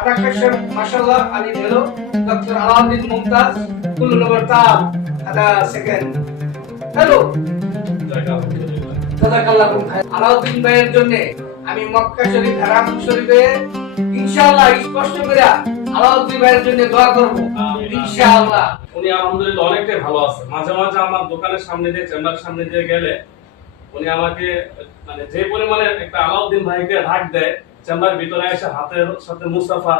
আদাকাশের মাশাআল্লাহ Ali hello doctor Alauddin Mumtaz কুল্লু number তাব আদা সেকেন্ড। হ্যালো? জাযাকাল্লাহ খায় আলাউদ্দিন ভাইয়ের জন্য আমি মক্কা শরীফ হারাম শরীফে ইনশাআল্লাহ স্পষ্ট করে আলাউদ্দিন ভাইয়ের জন্য দোয়া করব। ইনশাআল্লাহ। উনি আলহামদুলিল্লাহ অনেকটাই ভালো আছে। মাঝে মাঝে আমার দোকানের সামনে দিয়ে চেম্বারের সামনে দিয়ে গেলে উনি আমাকে মানে যে পরিমাণে একটা আলাউদ্দিন ভাইকে ডাক দেয় চেম্বারের ভিতরে এসে হাতের সাথে মুস্তাফা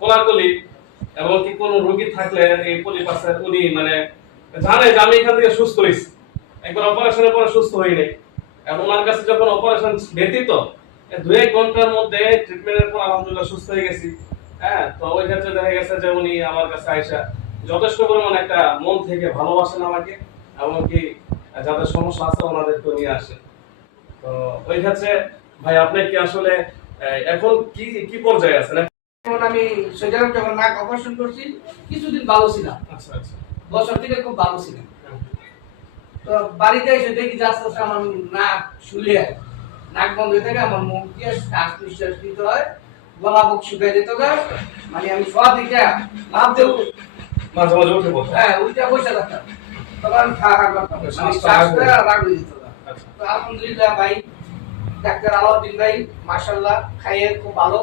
কোলাকুলি, এবং কি কোনো রোগী থাকলে এই পরিপাশে উনি মানে জানে যে আমি এখান থেকে সুস্থ হয়েছি। একবার অপারেশনের পরে সুস্থ হই নাই। এবং ওনার কাছে যখন অপারেশন ব্যতীত দু এক ঘণ্টার মধ্যে ট্রিটমেন্টের পর আলহামদুলিল্লাহ সুস্থ হয়ে গেছি। হ্যাঁ তো ওই ক্ষেত্রে দেখা গেছে যে উনি আমার কাছে আইসা যথেষ্ট পরিমাণ একটা মন থেকে ভালোবাসেন আমাকে, এবং কি যাদের সমস্যা আছে ওনাদেরকে নিয়ে আসেন। তো ওই ক্ষেত্রে ভাই আপনি কি আসলে এখন কি কি পর্যায়ে আছেন? যেমন আমি সৈজারম যখন নাক অপারেশন করছি কিছুদিন ভালো ছিলাম। আচ্ছা আচ্ছা। বছর থেকে খুব ভালো ছিলাম। তো বাড়িতে এসে দেখি আস্তে আস্তে আমার নাক শুলিয়ে নাক বন্ধ হয়ে থাকে আমার মুখ দিয়ে শ্বাস নিঃশ্বাস নিতে হয়। গলা বুক শুকিয়ে যেত গা। মানে আমি সব দিকে লাভ দেবো মাঝে মাঝে উঠে বলতে হ্যাঁ উল্টা বসে থাকতাম। তখন খাওয়া করতাম শ্বাসটা শ্বাস হয়ে রাগ হয়ে যেত আচ্ছা। তো আলহামদুলিল্লাহ ভাই ডাক্তার আলাউদ্দিন ভাই মাশাল্লাহ খাইয়ে খুব ভালো।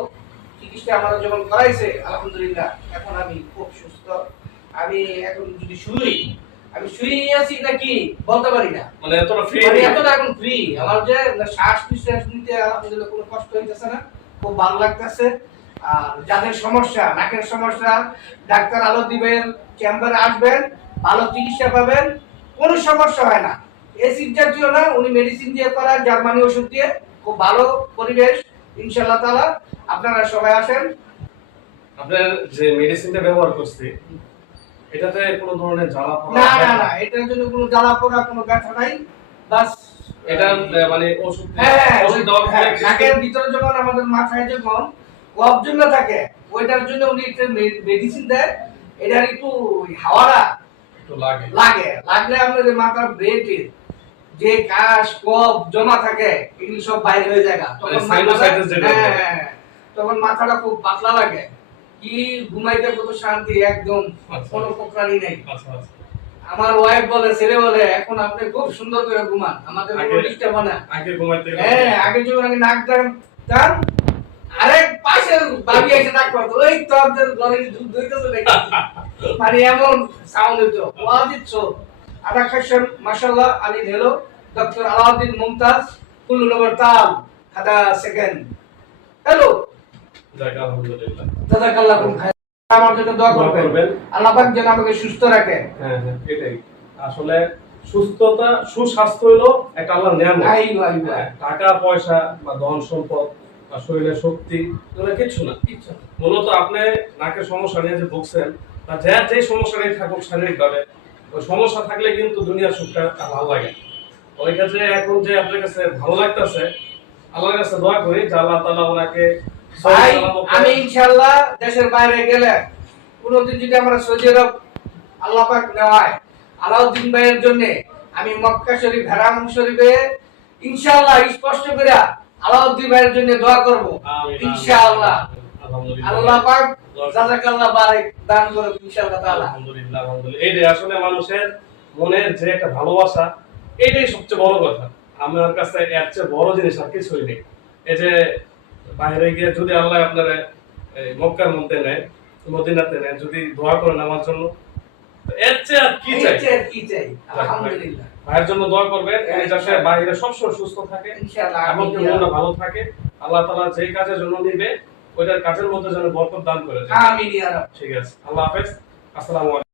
চিকিৎসা আমার যখন করাইছে আলহামদুলিল্লাহ এখন আমি খুব সুস্থ। আমি এখন যদি শুই আমি শুয়ে আছি নাকি বলতে পারি না। মানে এতটা ফ্রি মানে এতটা এখন ফ্রি আমার যে শ্বাস নিঃশ্বাস নিতে আলহামদুলিল্লাহ কোনো কষ্ট হইতেছে না খুব ভালো লাগতেছে। আর যাদের সমস্যা নাকের সমস্যা ডাক্তার আলো দিবেন চেম্বারে আসবেন ভালো চিকিৎসা পাবেন কোনো সমস্যা হয় না। এসিড জাতীয় না উনি মেডিসিন দিয়ে করা জার্মানি ওষুধ দিয়ে খুব ভালো পরিবেশ ইনশাল্লাহ তাআলা। আপনারা সবাই আসেন। আপনার যে মেডিসিনটা ব্যবহার করছি এটাতে কোনো ধরনের জ্বালা পোড়া না না? না এটার জন্য কোনো জ্বালা পোড়া কোনো ব্যথা নাই। বাস এটা মানে ওষুধ হ্যাঁ ওষুধ দেওয়ার পরে হ্যাঁ, নাকের ভিতরে যখন আমাদের মাথায় যখন থাকে ওইটার জন্য উনি একটা মেডিসিন দেয়। এটার একটু হাওয়াটা একটু লাগে। লাগে। লাগলে আমাদের মাথার ব্রেনের যে কাশ কফ জমা থাকে এগুলো সব বাইরে হয়ে যায় তখন মানে মাথাটা- হ্যাঁ। হ্যাঁ, তখন মাথাটা খুব পাতলা লাগে। কি ঘুমাইতে কত শান্তি একদম আচ্ছা। কোনো প্রকারই নেই। আচ্ছা আচ্ছা। আমার ওয়াইফ বলে ছেলে বলে এখন আপনি খুব সুন্দর করে ঘুমান। আমাদের কোনো আগে- ডিস্টার্ব না। আগে ঘুমাইতে হ্যাঁ আগে যখন আমি নাক টান আরেক পাশের বাবি এসে নাক করতো ওই তো আপনার ঘরে দুধ দইতেছে নাকি? মানে এমন সাউন্ড হতো ওয়াজিদ শো আদা খাসান মাশাআল্লাহ আলী হেলো ডক্টর আলাউদ্দিন মুমতাজ কুল্লু নম্বর তাল সেকেন্ড। হ্যালো? আমার জন্য দোয়া করবেন। আল্লাহ পাক যেন আমাকে সুস্থ রাখে। হ্যাঁ হ্যাঁ এটাই। আসলে সুস্থতা সুস্বাস্থ্য হলো একটা আল্লাহর নিয়ামত। হ্যাঁ, টাকা পয়সা বা ধন সম্পদ বা শরীরের শক্তি এগুলো কিছু না। কিচ্ছু না। মূলত আপনি নাকের সমস্যা নিয়ে যে ভুগছেন বা যে যে সমস্যা নিয়ে থাকুক শারীরিকভাবে সমস্যা থাকলে কিন্তু দুনিয়ার সুখটা ভালো লাগে ওই ক্ষেত্রে এখন যে আপনার কাছে ভালো লাগতেছে আল্লাহর কাছে দোয়া করি যে আল্লাহ তাআলা ওনাকে ভাই আমি ইনশাআল্লাহ দেশের বাইরে গেলে কোনোদিন যদি আমরা সৌদি আরব আল্লাহ পাক নেওয়ায় আলাউদ্দিন ভাইয়ের জন্য আমি মক্কা শরীফ হেরাম শরীফে ইনশাআল্লাহ স্পষ্ট করে আলাউদ্দিন ভাইয়ের জন্য দোয়া করব। ইনশাআল্লাহ। আল্লাহ পাক জাযাকাল্লাহ বারেক দান করুন ইনশাআল্লাহ তাআলা। আলহামদুলিল্লাহ আলহামদুলিল্লাহ। এইটাই আসলে মানুষের মনের যে একটা ভালোবাসা এটাই সবচেয়ে বড় কথা। আমার কাছে এর চেয়ে বড় জিনিস আর কিছুই নেই। এই যে বাইরে গিয়ে যদি আল্লাহ আপনার মক্কার মধ্যে নেয় মদিনাতে নেয় যদি দোয়া করেন আমার জন্য এর চেয়ে আর কি চাই? কি চাই? আলহামদুলিল্লাহ। ভাইয়ের জন্য দোয়া করবেন এই যাতে বাইরে সবসময় সুস্থ থাকে ইনশাআল্লাহ এবং মনটা ভালো থাকে। আল্লাহ তাআলা যেই কাজের জন্য নিবে ওইটার কাজের মধ্যে যেন বরকত দান করে। আমিন ঠিক আছে। আল্লাহ হাফেজ। আসসালামু আলাইকুম।